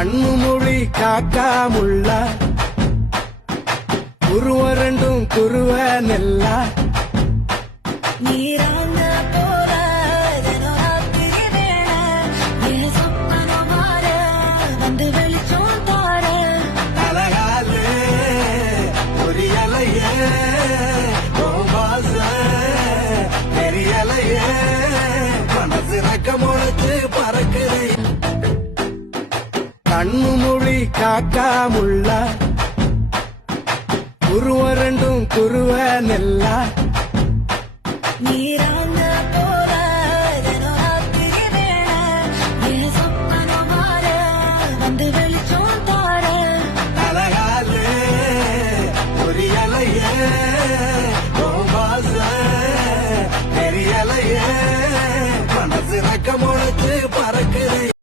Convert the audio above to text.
கண்ணு மொழி காக்காமுள்ள குருவ ரெண்டும் குருவ நெல்லா நீராங்க போல ராத்திரி வேளை என் சொப்பனம் மாற வந்து வெளிச்சம் தார அழகாலே ஒரு இலையே வாச தெரியலையே மனசு ரக்க முளைச்சு பறக்குது கண்ணு மொழி காக்காமுள்ள குருவ ரெண்டும் குருவ நெல்லா நீராங்க போல ராத்திரி வேளை என்